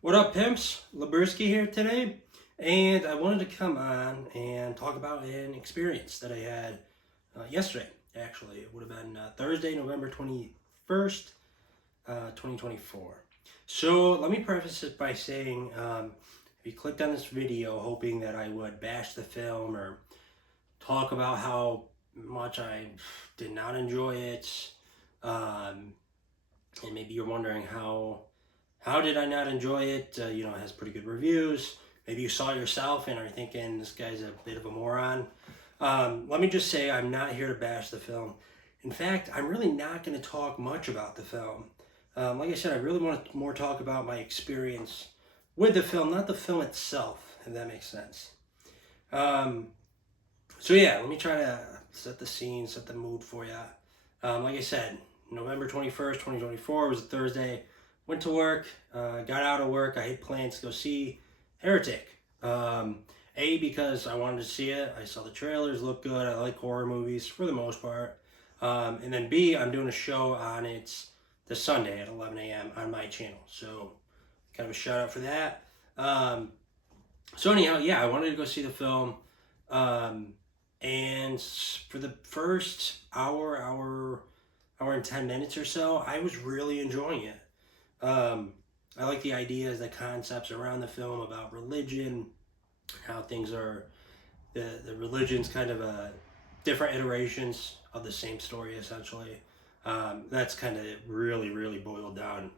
What up, pimps? Labursky here today, and I wanted to come on and talk about an experience that I had yesterday. Actually, it would have been Thursday, November 21st, 2024. So let me preface it by saying, if you clicked on this video hoping that I would bash the film or talk about how much I did not enjoy it, and maybe you're wondering how did I not enjoy it? It has pretty good reviews. Maybe you saw it yourself and are thinking this guy's a bit of a moron. Let me just say I'm not here to bash the film. In fact, I'm really not going to talk much about the film. Like I said, I really want to more talk about my experience with the film, not the film itself, if that makes sense. So yeah, let me try to set the scene, set the mood for you. Like I said, November 21st, 2024 was a Thursday. Went to work, got out of work. I had plans to go see Heretic. Because I wanted to see it. I saw the trailers, looked good. I like horror movies for the most part. And then B, I'm doing a show on it this Sunday at 11 a.m. on my channel. So kind of a shout out for that. So anyhow, yeah, I wanted to go see the film. And for the first hour and 10 minutes or so, I was really enjoying it. I like the ideas, the concepts around the film about religion, how things are, the religion's kind of different iterations of the same story, essentially. That's kind of really boiled down. I'm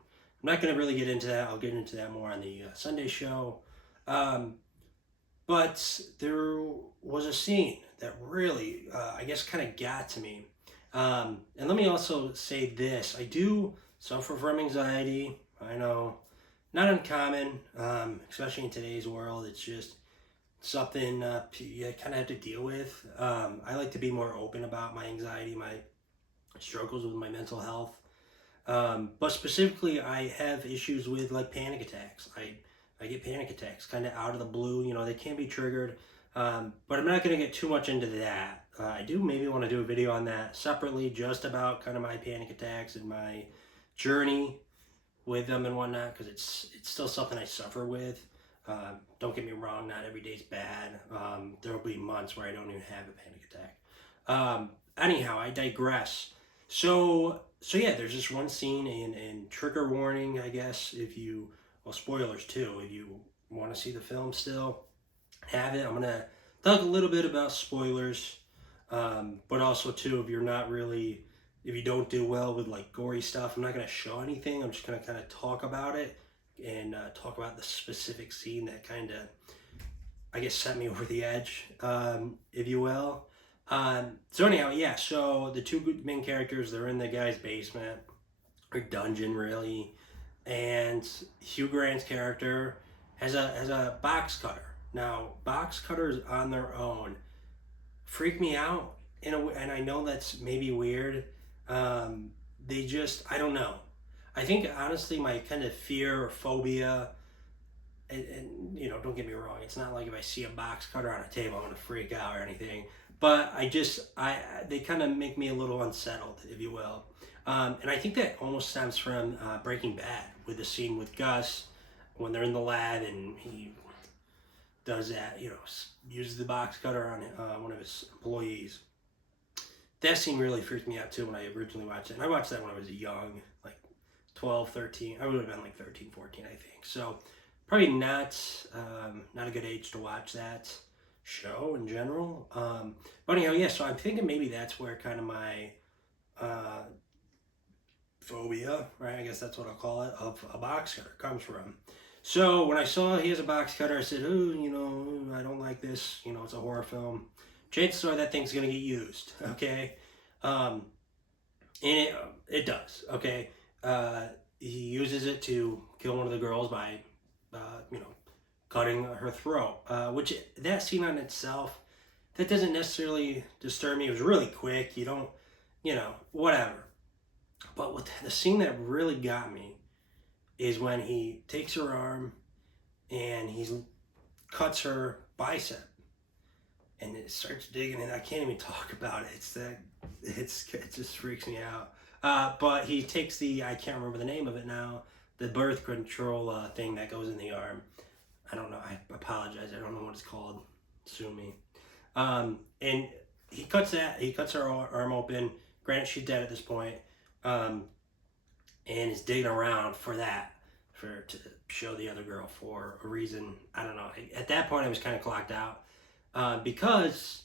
not going to really get into that. I'll get into that more on the Sunday show. But there was a scene that really, I guess, kind of got to me. And let me also say this. I do suffer from anxiety. I know, not uncommon, especially in today's world. It's just something you kind of have to deal with. I like to be more open about my anxiety, my struggles with my mental health. But specifically, I have issues with like panic attacks. I get panic attacks kind of out of the blue. They can be triggered. But I'm not going to get too much into that. I do maybe want to do a video on that separately, just about kind of my panic attacks and my journey with them and whatnot, because it's still something I suffer with. Don't get me wrong, not every day's bad. There will be months where I don't even have a panic attack. Anyhow, I digress. So yeah, there's this one scene, and trigger warning, I guess, well, spoilers too, if you want to see the film still, have it. I'm going to talk a little bit about spoilers, but also too, if you don't do well with like gory stuff, I'm not going to show anything. I'm just going to kind of talk about it and talk about the specific scene that kind of, I guess, set me over the edge, if you will. So anyhow, yeah, so the two main characters, they're in the guy's basement, or dungeon really, and Hugh Grant's character has a box cutter. Now, box cutters on their own freak me out, and I know that's maybe weird. They just, I don't know. I think honestly, my kind of fear or phobia, and don't get me wrong, it's not like if I see a box cutter on a table, I'm gonna freak out or anything. But they kind of make me a little unsettled, if you will. And I think that almost stems from Breaking Bad, with the scene with Gus when they're in the lab and he does that, uses the box cutter on one of his employees. That scene really freaked me out too when I originally watched it. And I watched that when I was young, like 12, 13. I would have been like 13, 14, I think. So probably not a good age to watch that show in general. But anyhow, yeah, so I'm thinking maybe that's where kind of my phobia, right? I guess that's what I'll call it, of a box cutter comes from. So when I saw he has a box cutter, I said, oh, I don't like this. It's a horror film. Chances are that thing's going to get used, okay? And it does, okay? He uses it to kill one of the girls by, cutting her throat. Which, that scene on itself, that doesn't necessarily disturb me. It was really quick. You don't, whatever. But the scene that really got me is when he takes her arm and he cuts her bicep, and it starts digging, and I can't even talk about it. It just freaks me out. But he takes I can't remember the name of it now, the birth control thing that goes in the arm. I don't know. I apologize. I don't know what it's called. Sue me. And he cuts that. He cuts her arm open. Granted, she's dead at this point. And is digging around for that, to show the other girl for a reason. I don't know. At that point, I was kind of clocked out because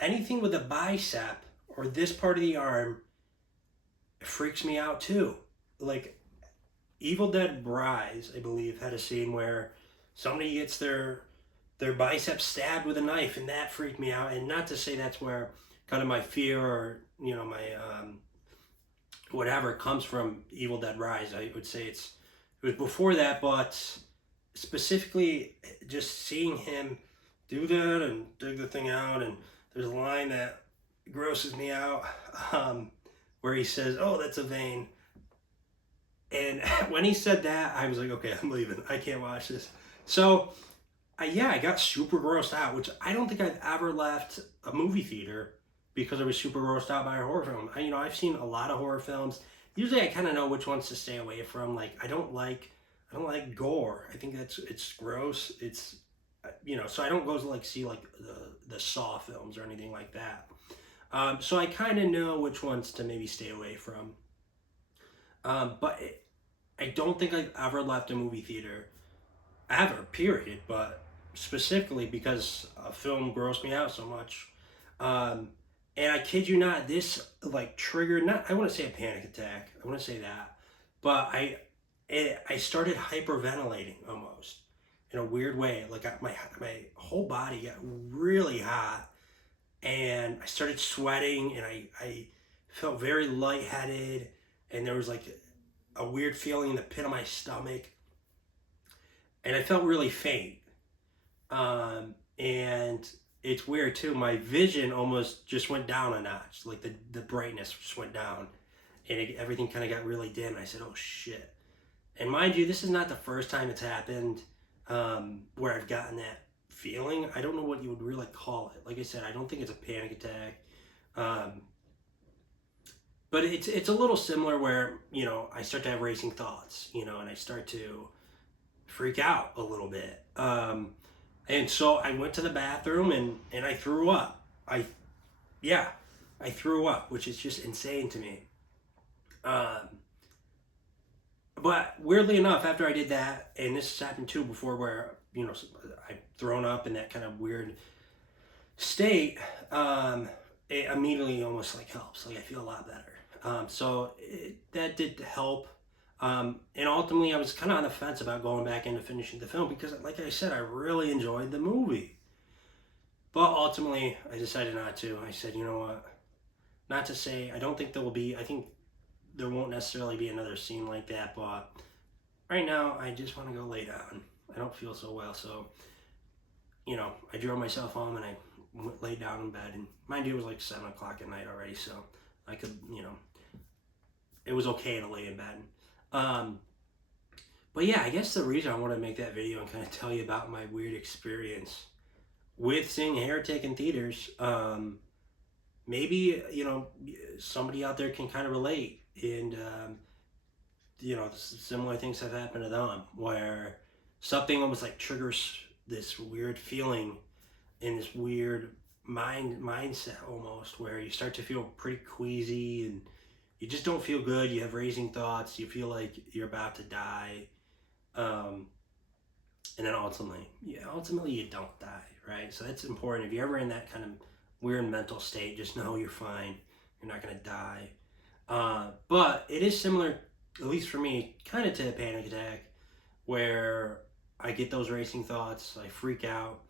anything with a bicep or this part of the arm freaks me out too. Like Evil Dead Rise, I believe, had a scene where somebody gets their bicep stabbed with a knife, and that freaked me out. And not to say that's where kind of my fear or my whatever comes from Evil Dead Rise. I would say it was before that, but specifically just seeing him do that and dig the thing out, and there's a line that grosses me out where he says, "Oh, that's a vein." And when he said that, I was like, okay, I'm leaving. I can't watch this. So, I got super grossed out, which I don't think I've ever left a movie theater because I was super grossed out by a horror film. I've seen a lot of horror films. Usually I kind of know which ones to stay away from. Like, I don't like gore. I think it's gross. It's, so I don't go to see like the Saw films or anything like that. So I kind of know which ones to maybe stay away from. But I don't think I've ever left a movie theater, ever, period, but specifically because a film grossed me out so much. And I kid you not, this triggered, not, I want to say a panic attack, I want to say that, but I started hyperventilating almost in a weird way. Like my whole body got really hot, and I started sweating, and I felt very lightheaded, and there was like a weird feeling in the pit of my stomach, and I felt really faint. And it's weird too. My vision almost just went down a notch. Like the brightness just went down, and everything kind of got really dim. I said, "Oh shit!" And mind you, this is not the first time it's happened where I've gotten that feeling. I don't know what you would really call it. Like I said, I don't think it's a panic attack. But it's a little similar where, I start to have racing thoughts, and I start to freak out a little bit. And so I went to the bathroom and I threw up. I threw up, which is just insane to me. But weirdly enough, after I did that, and this has happened too before where, I've thrown up in that kind of weird state, it immediately almost helps. Like I feel a lot better. That did help. And ultimately I was kind of on the fence about going back into finishing the film because, like I said, I really enjoyed the movie. But ultimately I decided not to. I said, you know what? Not to say, I think there won't necessarily be another scene like that, but right now I just want to go lay down. I don't feel so well, so, I drove myself home and I laid down in bed, and mind you, it was like 7 o'clock at night already, so I could, it was okay to lay in bed. But yeah, I guess the reason I wanted to make that video and kind of tell you about my weird experience with seeing Heretic in theaters, maybe, somebody out there can kind of relate, and, similar things have happened to them, where something almost triggers this weird feeling in this weird mindset almost, where you start to feel pretty queasy and you just don't feel good. You have racing thoughts. You feel like you're about to die. And then ultimately you don't die, right? So that's important. If you're ever in that kind of weird mental state, just know you're fine. You're not going to die. But it is similar, at least for me, kind of to a panic attack, where I get those racing thoughts. I freak out.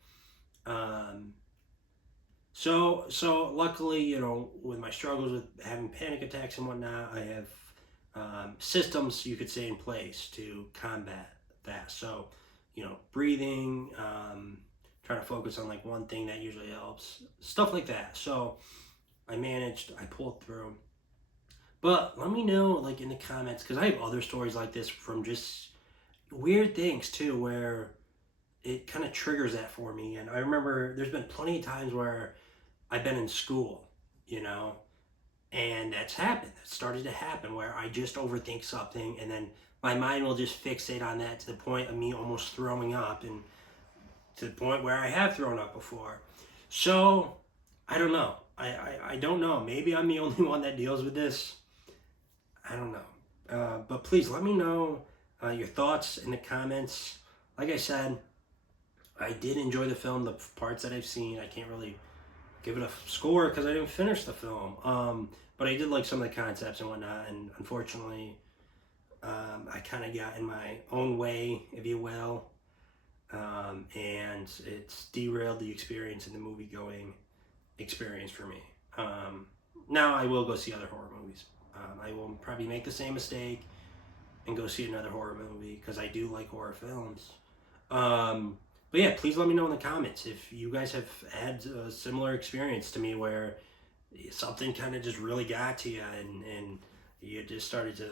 So luckily, with my struggles with having panic attacks and whatnot, I have systems, you could say, in place to combat that. So, breathing, trying to focus on one thing, that usually helps. Stuff like that. So I pulled through. But let me know, in the comments, because I have other stories like this from just weird things too, where it kind of triggers that for me. And I remember there's been plenty of times where I've been in school, and that's happened. That started to happen where I just overthink something, and then my mind will just fixate on that to the point of me almost throwing up, and to the point where I have thrown up before. So I don't know. I don't know. Maybe I'm the only one that deals with this. I don't know. But please let me know your thoughts in the comments. Like I said, I did enjoy the film, the parts that I've seen. I can't really give it a score because I didn't finish the film. But I did like some of the concepts and whatnot, and unfortunately, I kind of got in my own way, if you will, and it's derailed the experience in the movie-going experience for me. Now I will go see other horror movies. I will probably make the same mistake and go see another horror movie because I do like horror films. But yeah, please let me know in the comments if you guys have had a similar experience to me where something kind of just really got to you, and you just started to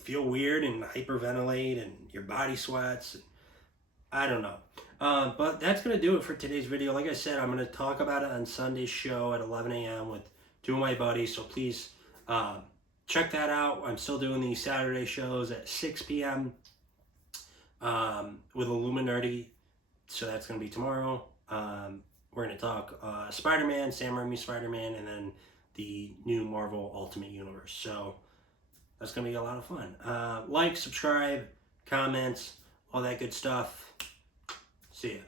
feel weird and hyperventilate and your body sweats. I don't know. But that's going to do it for today's video. Like I said, I'm going to talk about it on Sunday's show at 11 a.m. with two of my buddies. So please check that out. I'm still doing these Saturday shows at 6 p.m. With Illuminati. So that's going to be tomorrow. We're going to talk Spider-Man, Sam Raimi Spider-Man, and then the new Marvel Ultimate Universe. So that's going to be a lot of fun. Like, subscribe, comments, all that good stuff. See ya.